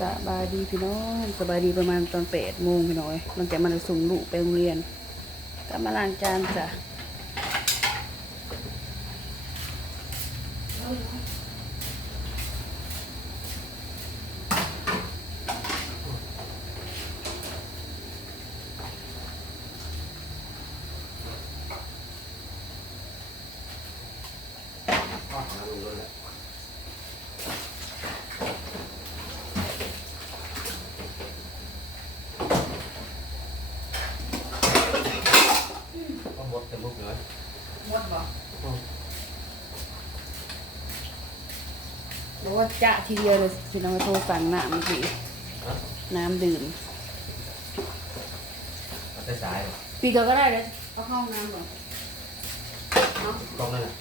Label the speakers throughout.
Speaker 1: สบายดีพี่น้องสบายดีประมาณตอนแปดโมงพี่น้อยหลังจากมันส่งลูกไปโรงเรียนก็มาล้างจานจ้ะ
Speaker 2: ก็หมดแต่มุกเลย
Speaker 1: หมดบ่ บอกว่าจะทีเดียวเลยพี่น้องโทรสั่งน้ำเมื่อกี้
Speaker 2: ฮะ
Speaker 1: น้ำดื่ม
Speaker 2: มันจะสายเลย
Speaker 1: ปีเดียวก็ได้เลยเอาเข้าห้องน้ำก่อนเนาะ
Speaker 2: ตรงนั้นน่ะ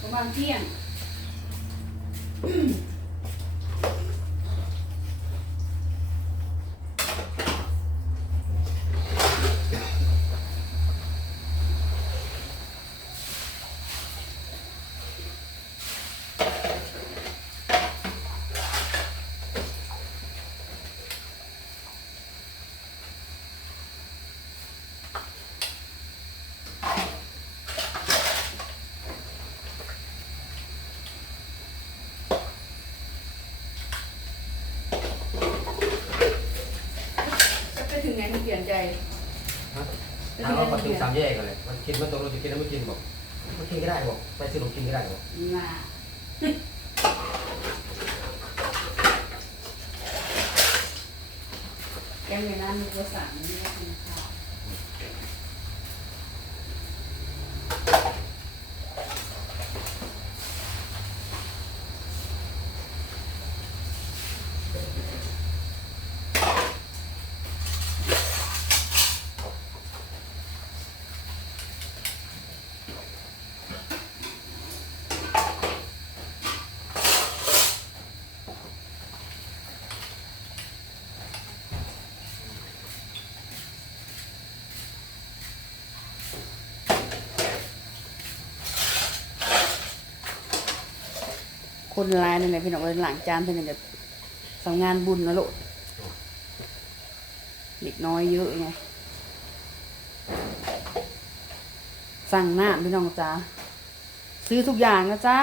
Speaker 1: ประมาณเที่ยง จะไปถึงไหนที่เปลี่ยนใจ
Speaker 2: ฮะ ถึงสามแยกกันเลยมันกินมันตกลงจะกินแล้วไม่กินบอกมันกินก็ได้บอกไปซื้อขนมกินก็ได้บอก
Speaker 1: มาแกงในร้านมีกระสังนี่ก็กินข้าว คนร้ายนี่นแหละพี่น้องเอ้ยหลังจานเท่านั้นจะทำงานบุญนะลูกเด็กน้อยเยอะไงสั่งน้ำพี่น้องจ้าซื้อทุกอย่างนะจ๊ะ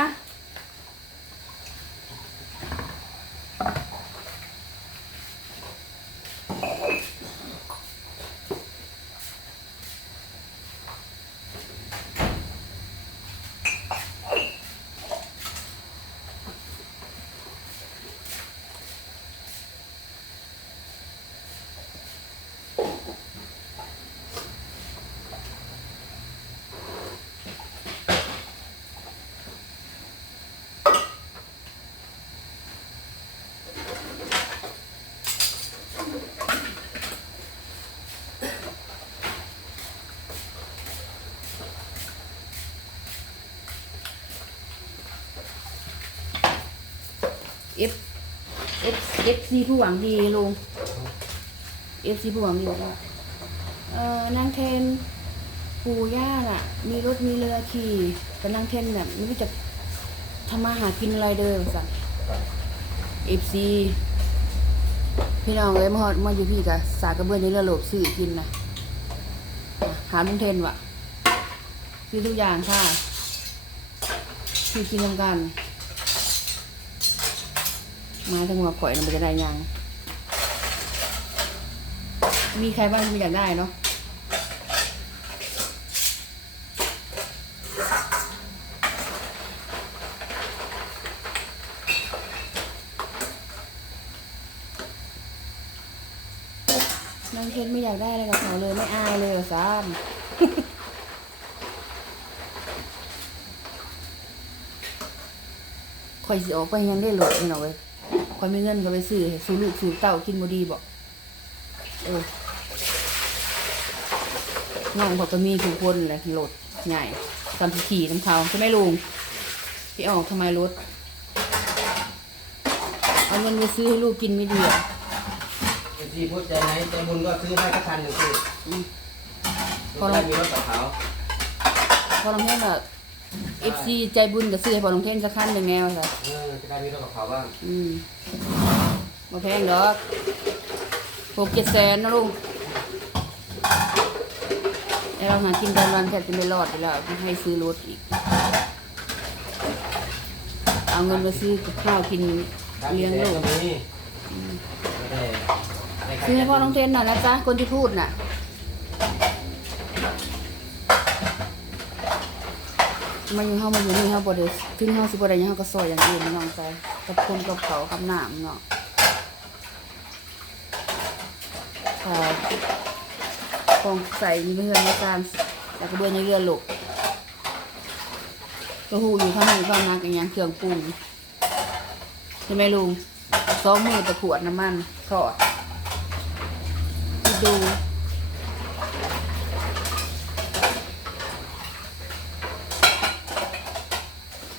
Speaker 1: เอฟเอฟซีผู้หวังดีลุงเอฟซีผู้หวังดีบอกว่าเออนางเทนปู่ย่าน่ะ มีรถมีเรือขี่แต่นางเทนแบบไม่รู้จะทำมาหากินอะไรเด้อสั่งเอฟซีพี่น้องเลยมาฮอดมาอยู่พี่กับสากกระเบือในเรือหลบซื้อกินนะอะหาลุงเทนวะซื้อทุกอย่างค่ะซื้อกินทำกัน มาทั้งหัวข่อยมันจะได้ยัง มีใครบ้างที่อยากได้เนาะน้องเทนไม่อยากได้อะไรกับเขาเลยไม่อายเลยซ้ำข่อยสิออกไปยังได้หลดนี่เนาะเว้ย ข่อยมีเงินก็ไปซื้อให้สู่ลูกสู่เต้ากินบ่ดีบ่เออน้องเขาก็มีทุกคนแหละรถใหญ่ตอนที่ขี่น้ำเขาใช่ไหมลุงพี่ออกทำไมรถเอาเงินไปซื้อให้ลูกกินไม่ดีอะ
Speaker 2: บางทีพูดใจไหนใจบุญก็ซื้อให้ก็ทันหนึ่งคือ
Speaker 1: อืม
Speaker 2: พอเรามีรถกับเขา
Speaker 1: พอเราเห็นอะ เอฟซีใจบุญก็ซื้อให้พอลงเทนสักคันหนึ่งแนวค่ะ
Speaker 2: เออจะได้มีรถกับเขาบ้าง
Speaker 1: อืมมาแพงดอกหกเจ็ดแสนนะลุงแล้วเราหากินกันวันแทบจะไม่รอดอยู่แล้วให้ซื้อรถอีก เอาเงินมาซื้อกับข้าวกินเลี้ยงลูก
Speaker 2: ตรงนี้ไม่ได้ไม่ได้
Speaker 1: ซื้อให้พ่อน้องเทนหน่อยนะจ๊ะคนที่พูดน่ะ มันอยู่เฮามันอยู่นี่เฮาบ่ได้ถึงเฮาสิบ่ได้หยังเฮาก็ซอยอย่างอื่นน้องใจกับคนกับเขาวกับน้ำเนาะค่ะของใส่ในเรือนในการแล้วก็เบื่อในเรือนลูกก็หูอยู่ข้างในข้างนากันยังเครื่องปรุงใช่ไหมลุงสองมือตะขวดน้ำมันทอดดู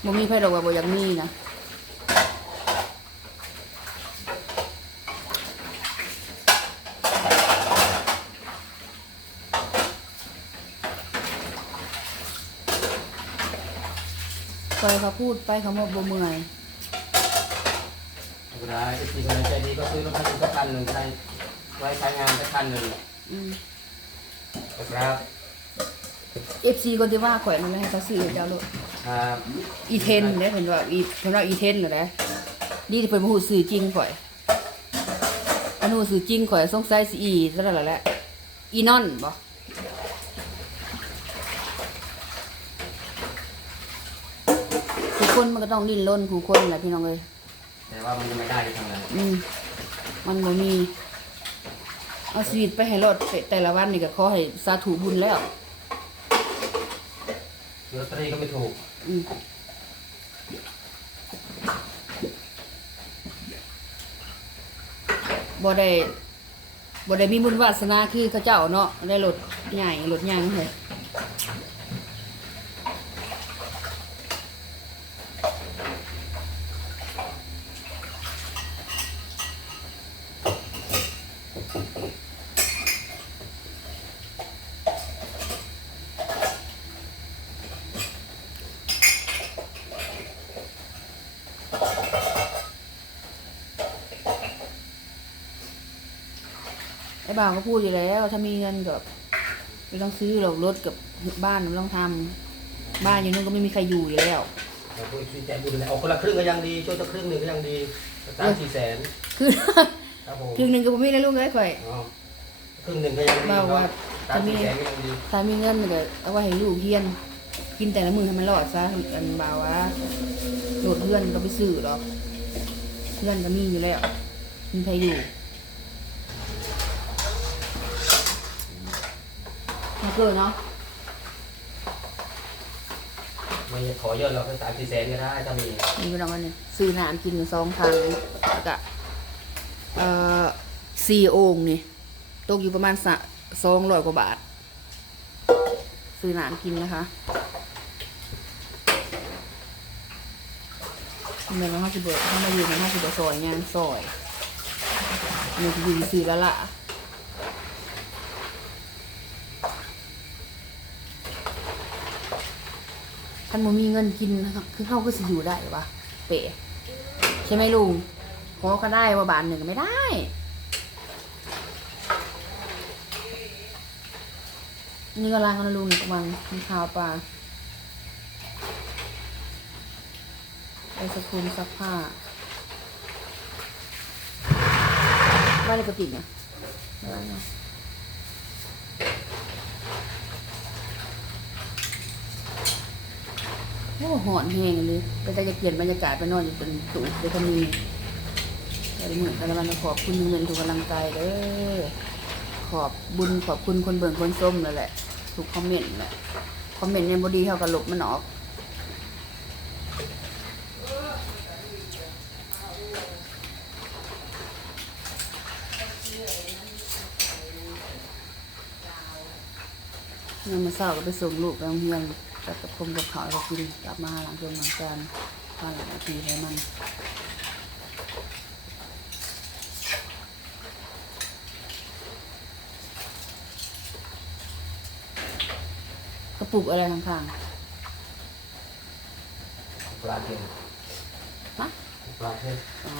Speaker 1: บ่มีไผดอกว่าบ่อยากมีนะไปเขาพูดไปเขาบอกบ่เมื่อย
Speaker 2: ธรรมดาไอ้ที่คนใจดีก็ซื้อรถคันหนึ่งก็คันหนึ่งใช้ไว้ใช้งานก็คันหนึ่ง
Speaker 1: อืม
Speaker 2: ครับ
Speaker 1: FC คนที่ว่าข่อยมันไม่ให้เขาซื้อให้เจ้าลูก
Speaker 2: ครับ
Speaker 1: อีเทนเด้เพิ่นว่าอีเพิ่นว่าอีเทนเหรอเด้นี่เพิ่นบ่ฮู้ซื้อจริงข่อยอันนู้นซื้อจริงข่อยสงสัยสิอีซะแล้วล่ะแหละอีนอนบ่ทุกคนมันก็ต้องดิ้นรนผู้คนแหละพี่น้องเอ้ย
Speaker 2: แต่ว่ามันยังไม่ได้ที่ทำงาน
Speaker 1: อืมมันบ่มีเอาชีวิตไปให้รอดไปแต่ละวันนี่ก็ขอให้สาธุบุญแล้ว
Speaker 2: ลอตเตอรี่ก็ไม่ถูก
Speaker 1: อืม บ่ได้บ่ได้มีบุญวาสนาคือเขาเจ้าเนาะได้รถใหญ่รถใหญ่เลย บ่าวก็พูดอยู่แล้ว ถ้ามีเงินก็ไม่ต้องซื้อหรอกรถกับบ้านไม่ต้องทำบ้านอยู่นู่นก็ไม่มีใครอยู่อยู่แล้ว
Speaker 2: เราพูดใจบุญเลยออกคนละครึ่งก็ยังดีช่วยสักครึ่งหนึ่งก็ยังดีสามสี่แสน
Speaker 1: คือ
Speaker 2: ครับผม
Speaker 1: ครึ่งหนึ่งก็บ่มีนะลูกเอ้ยข่อย
Speaker 2: อ๋อครึ่งหนึ่งก็ยังดี
Speaker 1: บ่าวว่า
Speaker 2: สามสี่แสนก็ยังดี
Speaker 1: ถ้ามีเงินก็เอาไว้ให้ลูกเฮียน กินแต่ละมื้อให้มันรอดซะอันบ่าวว่าโดดเพื่อนก็ไปซื้อหรอกเพื่อนก็มีอยู่แล้วมีใครอยู่ มาเกิดเนาะ
Speaker 2: ไม่ขอเยอะเราก็สามสี่แสนก็ได้ถ้ามี
Speaker 1: มีพี่น้องอันนี้ซื้อน้ำกินสองครั้งแล้วก็เอ่อสี่โอ่งนี่ตกอยู่ประมาณสะสองร้อยกว่าบาท ซื้อน้ำกินนะคะเมื่อห้าสิบเบิร์ถ้ามาอยู่ในห้าสิบเบิร์ซอยงานซอยมีที่อยู่ซื้อแล้วล่ะ ท่านโมมีเงินกินนะครับคือเขาก็สิอยู่ได้วะเป๋ใช่ไหมลุงขอก็ได้ว่าบาทหนึ่งก็ไม่ได้ นี่ก็ล้างกันะลุงประมาณมีข้าวปลาไปสกุลซักผ้าบ้านในกระติกเนี่ยบ้านเนาะ อ้หอนแห้งเลยก็จะเปลี่ยนบรรยากาศไปนอนอยู่เป็นสูงเป็นคนนี้แต่เหมือนกันแล้วมันขอบคุณเงินทุกกำลังใจเด้อขอบบุญขอบคุณคนเบิ่งคนส้มนั่นแหละทุกคอมเมนต์แหละคอมเมนต์เนี่ยบดีเท่ากับลบมันออกยังมาเศร้าก็ไปส่งลูกไปโรงเรียน กับกับคมกับเขาวให้เขากินกลับมาหลังจงหลังการมาหลังนาทีให้มันกระปุกอะไรข้าง
Speaker 2: ปลาเค็ม
Speaker 1: ฮะ
Speaker 2: ปลาเค็ม
Speaker 1: อ๋อ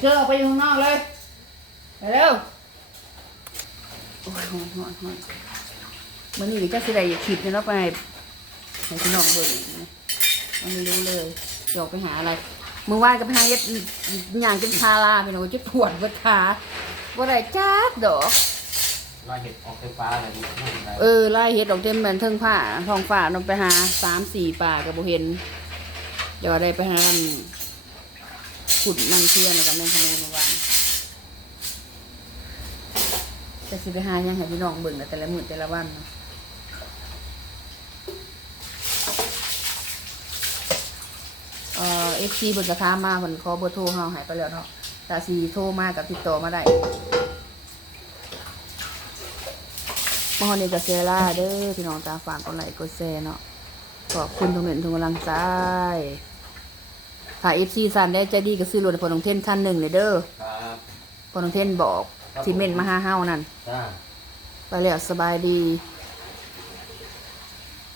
Speaker 1: เกลือออกไปอยู่ข้างนอกเลยไปเร็วโอ้ยหอนหอนหอนมันนี่จะสิได้ขีดเนี่ยเราะไปให้พี่น้องเบิ่งนะมันไม่รู้เลยจะออกไปหาอะไรมือว่านก็ไปหาเย็ดอย่างจนทาลาพี่น้องจะปวดเวดขาบ่ได้จักดอก
Speaker 2: ลายเห็ดออกเต็มฟ้าอะไรนี่ไม่เห็นอะไร
Speaker 1: เออไล่เฮ็ดดอกเต็มแมนเทิงผ้าท้องฟ้าลงไปหาสามสี่ป่ากับบ่เห็นเดี๋ยวได้ไปหาอัน ขุดมันเทียนกับแม่ขนุนมาบ้านแต่สิไปหายังให้พี่น้องเบิ่งนแต่ละมื้อแต่ละวันเนาะเอ่อ FC เพิ่นก็ถามมาเพิ่นขอเบอร์โทรเฮาให้ไปแล้วเนาะถ้าสิโทรมากับติดต่อมาได้มอนี่กับเซล่าเด้อพี่น้องตาฝากกดไลค์กดแชร์เนาะขอบคุณทุกหนึ่งทุกกำลังใจ ถ้าเอฟซีซันได้ใจดีก็ซื้อรถให้พอน้องเทนคันหนึ่งเลยเด้อ
Speaker 2: ครับ
Speaker 1: พอน้องเทนบอกซีเมนต์มาห้าเฮ้านั่น
Speaker 2: จ้า
Speaker 1: ไปแล้วสบายดี
Speaker 2: ค